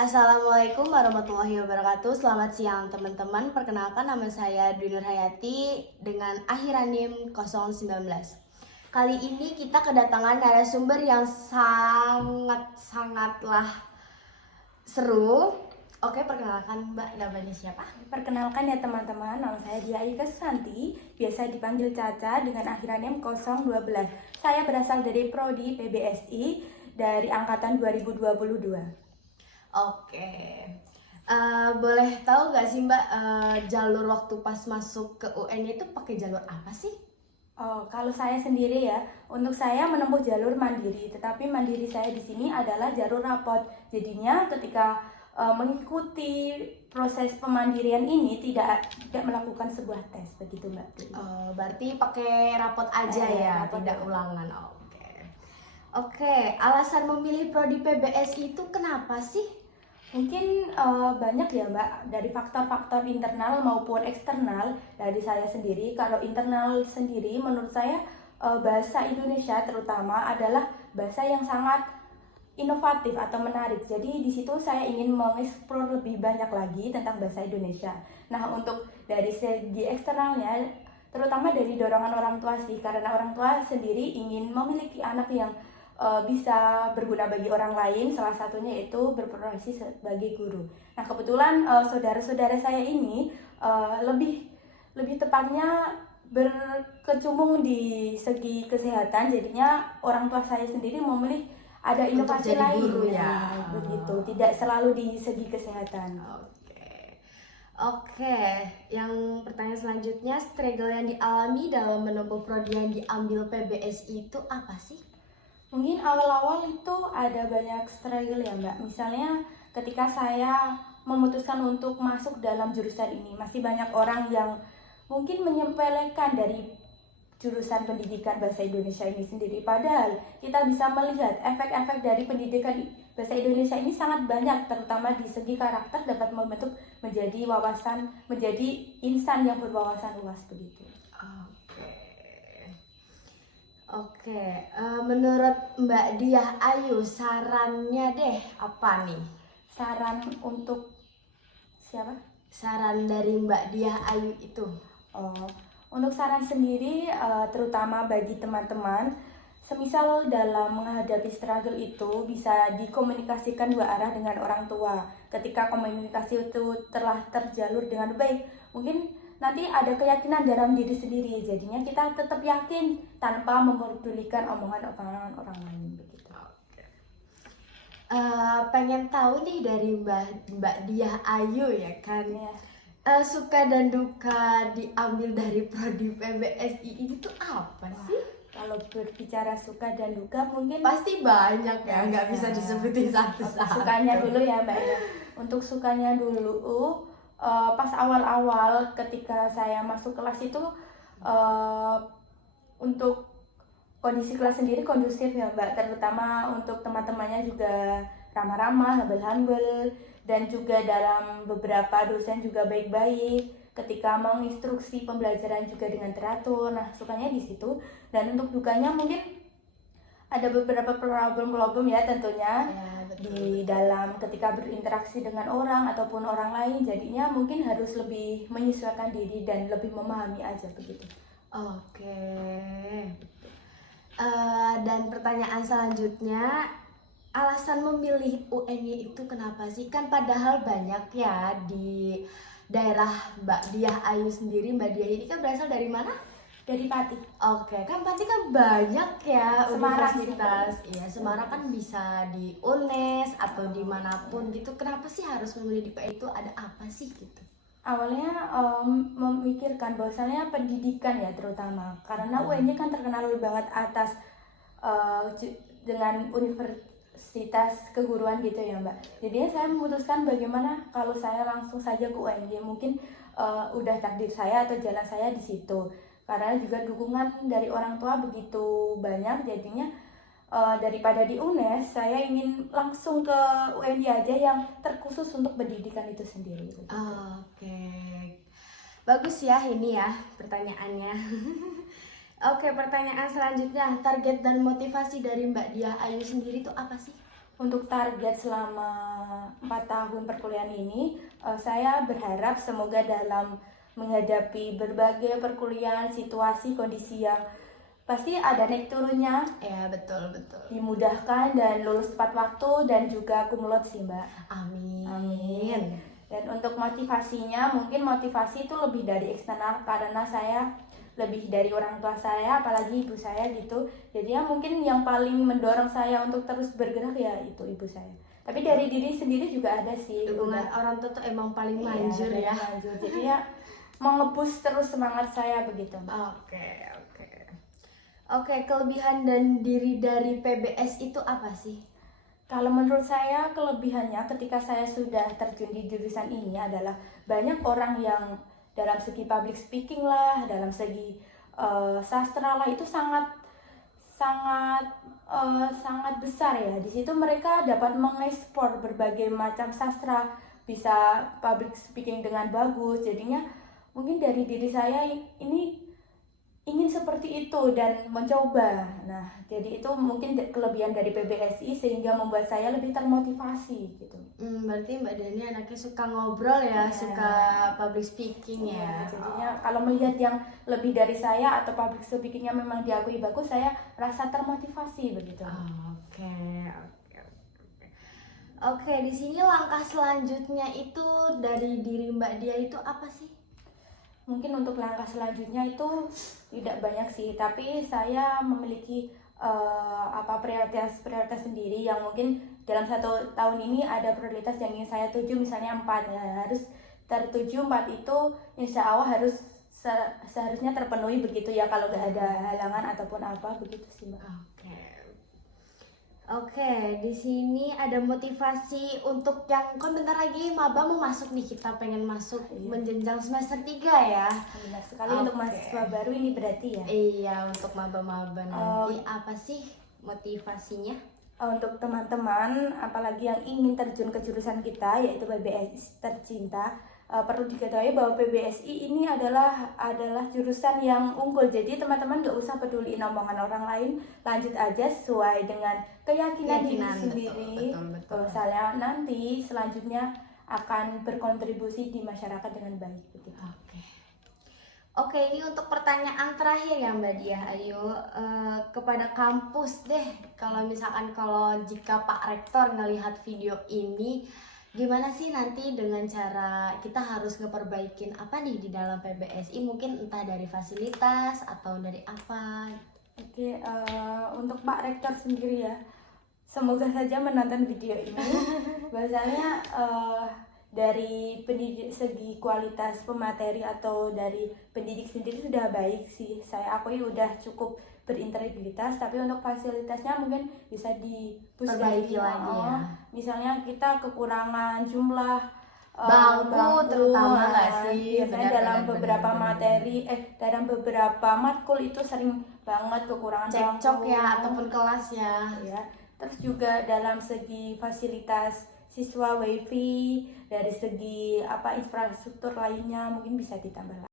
Assalamualaikum warahmatullahi wabarakatuh. Selamat siang teman-teman. Perkenalkan nama saya Dwi Nur Hayati dengan akhiran NIM 019. Kali ini kita kedatangan narasumber yang sangatlah seru. Oke, perkenalkan Mbak, namanya siapa? Perkenalkan ya teman-teman, nama saya Dia Ika Susanti, biasa dipanggil Caca dengan akhiran NIM 012. Saya berasal dari Prodi PBSI dari angkatan 2022. Oke, boleh tahu nggak sih Mbak, jalur waktu pas masuk ke UN itu pakai jalur apa sih? Oh, kalau saya sendiri ya, untuk saya menempuh jalur mandiri, tetapi mandiri saya di sini adalah jalur rapot. Jadinya ketika mengikuti proses pemandirian ini tidak melakukan sebuah tes, begitu Mbak. Oh, berarti pakai rapot aja ya, rapot tidak ya. ulangan. Oke, alasan memilih prodi PBSI itu kenapa sih? Mungkin banyak ya Mbak, dari faktor-faktor internal maupun eksternal dari saya sendiri. Kalau internal sendiri menurut saya bahasa Indonesia terutama adalah bahasa yang sangat inovatif atau menarik. Jadi di situ saya ingin mengeksplor lebih banyak lagi tentang bahasa Indonesia. Nah, untuk dari segi eksternalnya terutama dari dorongan orang tua sih, karena orang tua sendiri ingin memiliki anak yang bisa berguna bagi orang lain, salah satunya itu berprofesi sebagai guru. Nah, kebetulan saudara-saudara saya ini lebih tepatnya berkecumung di segi kesehatan, jadinya orang tua saya sendiri memilih ada inovasi lain guru ya. Begitu, tidak selalu di segi kesehatan. Oke, yang pertanyaan selanjutnya, struggle yang dialami dalam menempuh prodi yang diambil PBSI itu apa sih? Mungkin awal-awal itu ada banyak struggle ya Mbak. Misalnya ketika saya memutuskan untuk masuk dalam jurusan ini, masih banyak orang yang mungkin menyepelekan dari jurusan pendidikan bahasa Indonesia ini sendiri. Padahal kita bisa melihat efek-efek dari pendidikan bahasa Indonesia ini sangat banyak, terutama di segi karakter dapat membentuk menjadi insan yang berwawasan luas begitu. Oke, menurut Mbak Diah Ayu, sarannya deh apa nih? Saran untuk siapa? Saran dari Mbak Diah Ayu itu. Untuk saran sendiri, terutama bagi teman-teman, semisal dalam menghadapi struggle itu bisa dikomunikasikan dua arah dengan orang tua. Ketika komunikasi itu telah terjalur dengan baik, mungkin nanti ada keyakinan dalam diri sendiri, jadinya kita tetap yakin tanpa memedulikan omongan-omongan orang lain begitu. Pengen tahu nih dari Mbak Diah Ayu ya kan Ya. Suka dan duka diambil dari prodi PBSI ini tuh apa sih? Kalau berbicara suka dan duka mungkin pasti banyak ya, nggak bisa disebutin satu-satu. Sukanya dulu ya Mbak ya. Untuk sukanya dulu, pas awal-awal ketika saya masuk kelas itu untuk kondisi kelas sendiri kondusif ya Mbak, terutama untuk teman-temannya juga ramah-ramah, humble-humble, dan juga dalam beberapa dosen juga baik-baik ketika menginstruksi pembelajaran juga dengan teratur. Nah, sukanya di situ. Dan untuk dukanya mungkin ada beberapa problem-problem ya tentunya di dalam ketika berinteraksi dengan orang ataupun orang lain, jadinya mungkin harus lebih menyesuaikan diri dan lebih memahami aja begitu. Oke. Dan pertanyaan selanjutnya, alasan memilih UNY itu kenapa sih? Kan padahal banyak ya di daerah Mbak Diah Ayu sendiri. Mbak Diah ini kan berasal dari mana? Dari Pati. Oke, kan Pati kan banyak ya Semarang universitas. Iya, Semarang kan bisa di UNES atau dimanapun gitu. Kenapa sih harus memilih di PI itu? Ada apa sih gitu? Awalnya memikirkan bahwasannya pendidikan ya terutama, karena UNY kan terkenal banget atas dengan universitas keguruan gitu ya Mbak. Jadinya saya memutuskan bagaimana kalau saya langsung saja ke UNY, mungkin udah takdir saya atau jalan saya di situ. Karena juga dukungan dari orang tua begitu banyak, jadinya daripada di UNES, saya ingin langsung ke UNY aja yang terkhusus untuk pendidikan itu sendiri. Oke, bagus ya ini ya pertanyaannya. Oke, pertanyaan selanjutnya, target dan motivasi dari Mbak Diah Ayu sendiri itu apa sih? Untuk target selama 4 tahun perkuliahan ini, saya berharap semoga dalam menghadapi berbagai perkuliahan, situasi, kondisi yang pasti ada naik turunnya, Ya, betul. dimudahkan dan lulus tepat waktu dan juga kumlot sih Mbak. Amin. Dan untuk motivasinya, mungkin motivasi itu lebih dari eksternal karena saya lebih dari orang tua saya, apalagi ibu saya gitu. Jadi ya mungkin yang paling mendorong saya untuk terus bergerak ya itu ibu saya. Tapi dari diri sendiri juga ada sih. Dukungan orang tua tuh emang paling Iya, manjur ya. manjur. Jadi ya mengebus terus semangat saya begitu Mbak. Oke, kelebihan dan diri dari PBS itu apa sih? Kalau menurut saya kelebihannya ketika saya sudah terjun di jurusan ini adalah banyak orang yang dalam segi public speaking lah, dalam segi sastra lah itu sangat besar ya. Di situ mereka dapat mengekspor berbagai macam sastra, bisa public speaking dengan bagus. Jadinya mungkin dari diri saya ini ingin seperti itu dan mencoba. Nah, jadi itu mungkin kelebihan dari PBSI sehingga membuat saya lebih termotivasi gitu. Berarti Mbak Dani anaknya suka ngobrol ya, Iya. suka public speaking ya. Jadinya kalau melihat yang lebih dari saya atau public speakingnya memang diakui bagus, saya rasa termotivasi begitu. Oke. Oke, di sini langkah selanjutnya itu dari diri Mbak Dia itu apa sih? Mungkin untuk langkah selanjutnya itu tidak banyak sih, tapi saya memiliki prioritas sendiri yang mungkin dalam 1 tahun ini ada prioritas yang ingin saya tuju, misalnya 4 ya, harus tertuju 4 itu insya Allah harus seharusnya terpenuhi begitu ya, kalau nggak ada halangan ataupun apa begitu sih Mbak. Oke, di sini ada motivasi untuk yang kan bentar lagi maba mau masuk nih, kita pengen masuk menjenjang semester 3 ya. Benar sekali untuk mahasiswa baru ini berarti ya. Iya, untuk maba-maba nanti apa sih motivasinya? Untuk teman-teman apalagi yang ingin terjun ke jurusan kita yaitu PBSI tercinta, perlu diketahui bahwa PBSI ini adalah jurusan yang unggul. Jadi teman-teman gak usah peduliin omongan orang lain, lanjut aja sesuai dengan keyakinan diri sendiri. Betul. Misalnya nanti selanjutnya akan berkontribusi di masyarakat dengan baik begitu. Oke, ini untuk pertanyaan terakhir ya Mbak Diah. Ayo kepada kampus deh. Kalau jika Pak Rektor ngelihat video ini, gimana sih nanti dengan cara kita harus ngeperbaikin apa nih di dalam PBSI? Mungkin entah dari fasilitas atau dari apa. Oke, untuk Pak Rektor sendiri ya, semoga saja menonton video ini. Bahasanya dari segi kualitas pemateri atau dari pendidik sendiri sudah baik sih. Saya akui udah cukup berintegritas, tapi untuk fasilitasnya mungkin bisa diperbaiki lagi ya. Misalnya kita kekurangan jumlah bangku terutama nggak sih? Biasanya dalam beberapa materi, dalam beberapa matkul itu sering banget kekurangan cekcok bangku. ya, ataupun kelas ya. Terus juga dalam segi fasilitas siswa wifi, dari segi infrastruktur lainnya mungkin bisa ditambah lagi.